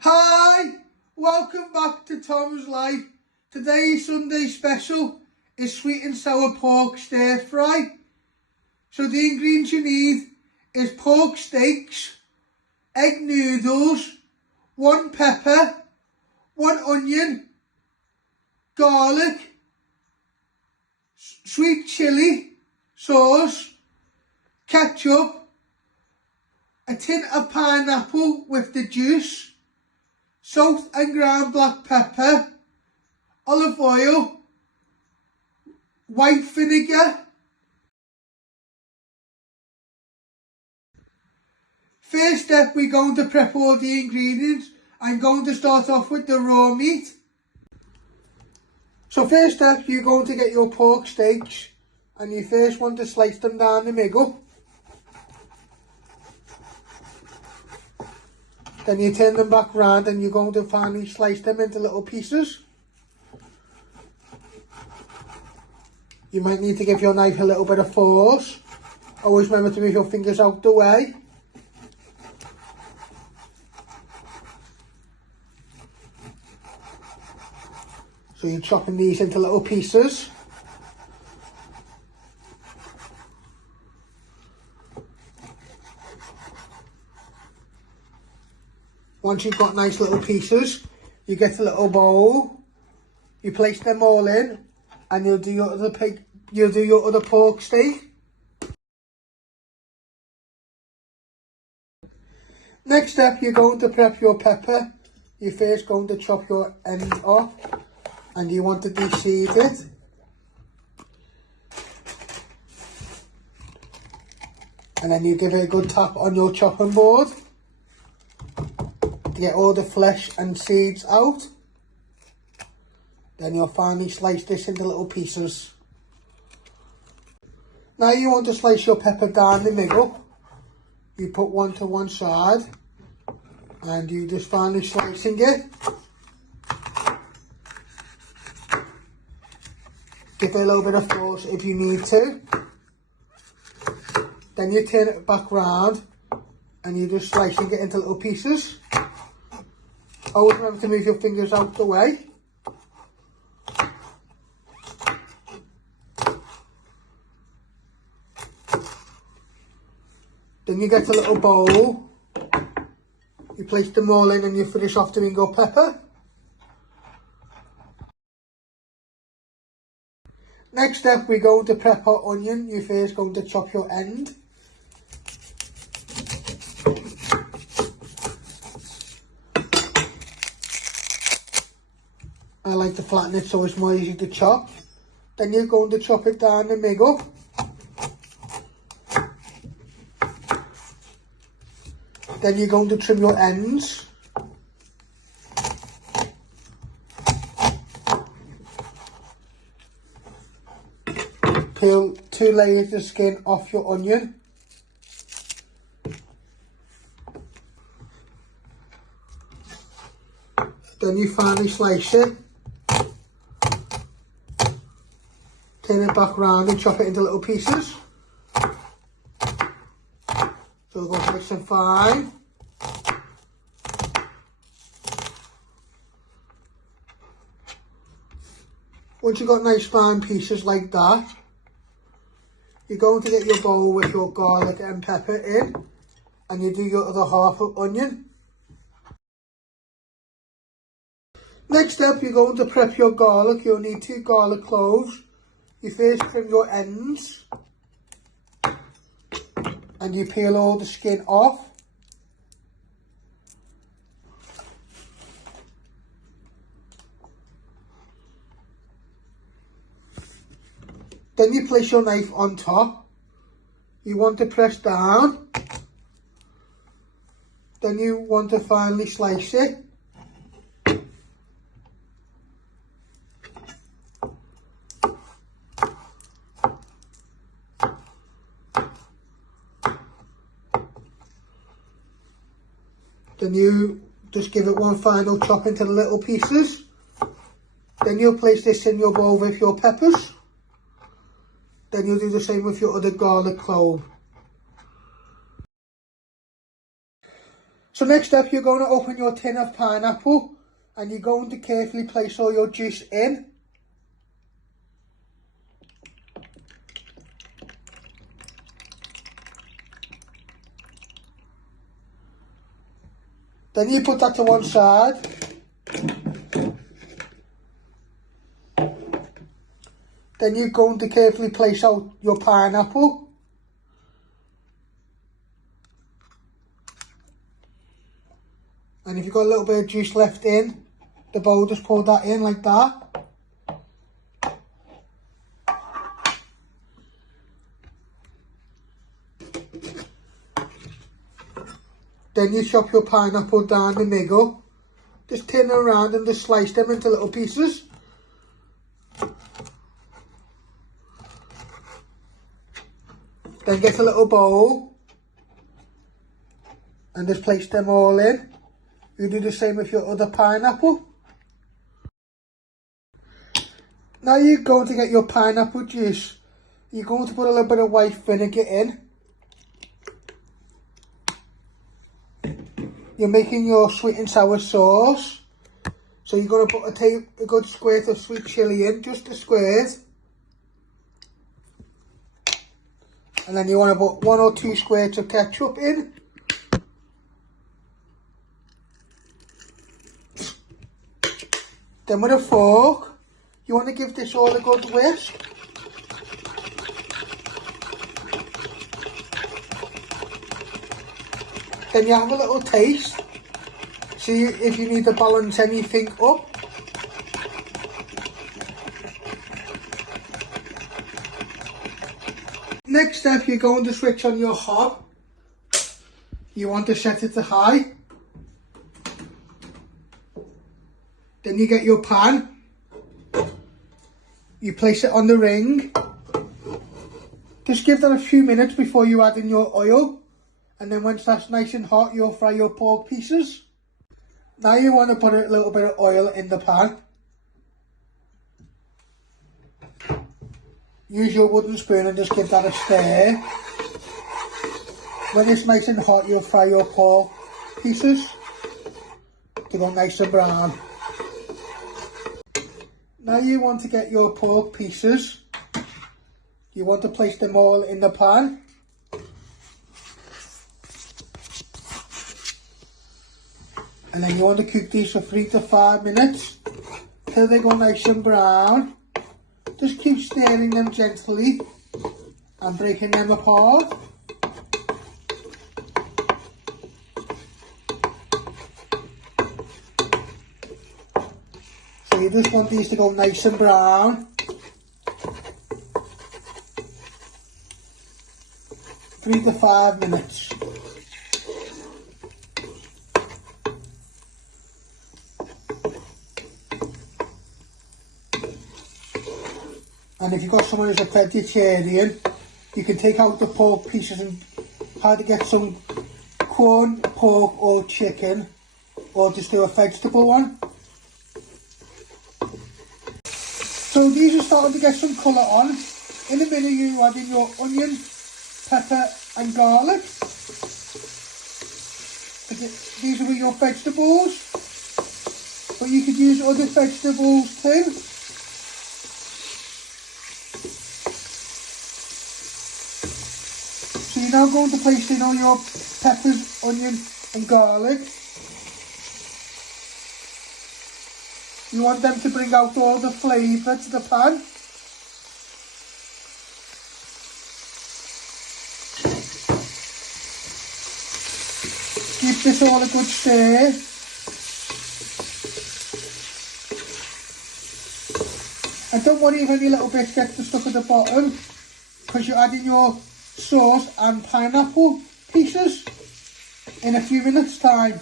Hi, welcome back to Tom's Life. Today's Sunday special is sweet and sour pork stir fry. So the ingredients you need is pork steaks, egg noodles, 1 pepper, 1 onion, garlic, sweet chilli sauce, ketchup, a tin of pineapple with the juice, salt and ground black pepper, olive oil, white vinegar. First step, we're going to prep all the ingredients. I'm going to start off with the raw meat. So first step, you're going to get your pork steaks and you first want to slice them down the middle. Then you turn them back round and you're going to finally slice them into little pieces. You might need to give your knife a little bit of force. Always remember to move your fingers out the way. So you're chopping these into little pieces. Once you've got nice little pieces, you get a little bowl, you place them all in, and you'll do your other pork steak. Next step, you're going to prep your pepper. You're first going to chop your end off, and you want to de-seed it. And then you give it a good tap on your chopping board to get all the flesh and seeds out. Then you'll finally slice this into little pieces. Now you want to slice your pepper down the middle. You put one to one side and you just finally slicing it. Give it a little bit of force if you need to. Then you turn it back round and you're just slicing it into little pieces. Always remember to move your fingers out the way. Then you get a little bowl. You place them all in and you finish off doing your pepper. Next step, we're going to prep our onion. You're first going to chop your end. I like to flatten it so it's more easy to chop. Then you're going to chop it down the middle. Then you're going to trim your ends. Peel 2 layers of skin off your onion. Then you finally slice it. Turn it back round and chop it into little pieces. So it'll go nice and fine. Once you've got nice fine pieces like that, you're going to get your bowl with your garlic and pepper in, and you do your other half of onion. Next step, you're going to prep your garlic. You'll need 2 garlic cloves. You first trim your ends, and you peel all the skin off. Then you place your knife on top. You want to press down. Then you want to finally slice it. Then you just give it one final chop into the little pieces. Then you'll place this in your bowl with your peppers. Then you'll do the same with your other garlic clove. So next up, you're going to open your tin of pineapple and you're going to carefully place all your juice in. Then you put that to one side. Then you're going to carefully place out your pineapple. And if you've got a little bit of juice left in the bowl, just pour that in like that. Then you chop your pineapple down the middle. Just turn around and just slice them into little pieces. Then get a little bowl and just place them all in. You do the same with your other pineapple. Now you're going to get your pineapple juice. You're going to put a little bit of white vinegar in. You're making your sweet and sour sauce. So you're going to put a good squirt of sweet chilli in, just a squirt. And then you want to put 1 or 2 squirts of ketchup in. Then with a fork, you want to give this all a good whisk. Then you have a little taste. See if you need to balance anything up. Next step, you're going to switch on your hob. You want to set it to high. Then you get your pan. You place it on the ring. Just give that a few minutes before you add in your oil. And then once that's nice and hot, you'll fry your pork pieces. Now you want to put a little bit of oil in the pan. Use your wooden spoon and just give that a stir. When it's nice and hot, you'll fry your pork pieces to go nice and brown. Now you want to get your pork pieces. You want to place them all in the pan. And then you want to cook these for 3 to 5 minutes till they go nice and brown. Just keep stirring them gently and breaking them apart. So you just want these to go nice and brown. 3 to 5 minutes. And if you've got someone who's a vegetarian, you can take out the pork pieces and either get some corn, pork or chicken, or just do a vegetable one. So these are starting to get some colour on. In a minute you add in your onion, pepper and garlic. These are your vegetables, but you could use other vegetables too. So you're now going to place in all your peppers, onion and garlic. You want them to bring out all the flavour to the pan. Give this all a good stir. And don't worry if any little bits get stuck at the bottom, because you're adding your sauce and pineapple pieces in a few minutes time.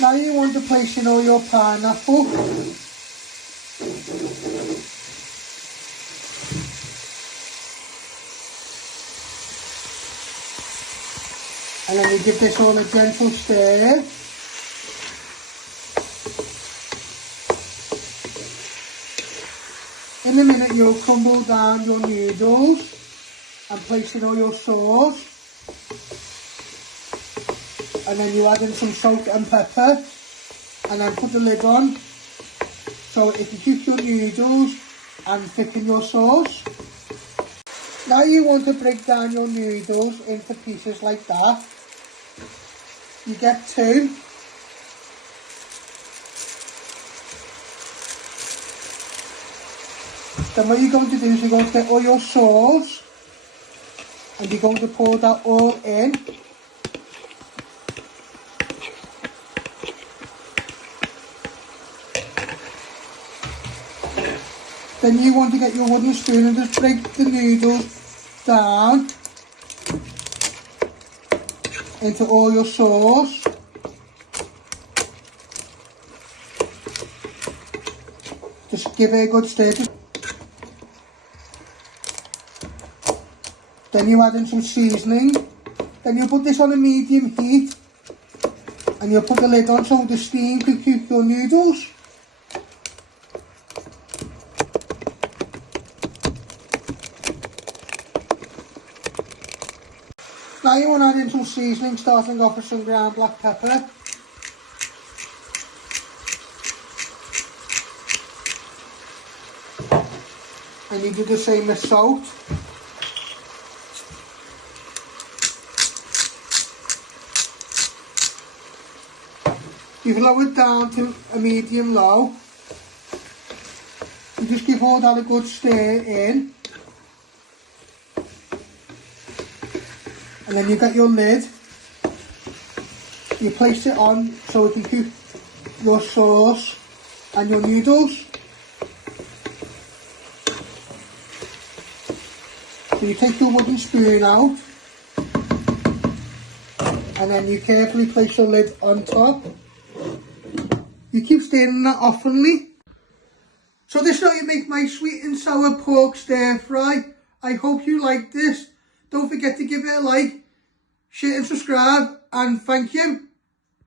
Now you want to place in all your pineapple. And then you give this all a gentle stir. In a minute you'll crumble down your noodles and place in all your sauce, and then you add in some salt and pepper and then put the lid on so it can cook your noodles and thicken your sauce. Now you want to break down your noodles into pieces like that. You get 2. Then what you're going to do is you're going to get all your sauce and you're going to pour that all in. Then you want to get your wooden spoon and just break the noodles down into all your sauce. Just give it a good stir. Then you add in some seasoning. Then you put this on a medium heat and you'll put the lid on so the steam can cook your noodles. Now you want to add in some seasoning, starting off with some ground black pepper. And you do the same with salt. You've lowered down to a medium low. You just give all that a good stir in. And then you get your lid. You place it on so it can cook your sauce and your noodles. So you take your wooden spoon out. And then you carefully place your lid on top. You keep stirring that oftenly. So this is how you make my sweet and sour pork stir fry. I hope you like this. Don't forget to give it a like, share and subscribe, and thank you.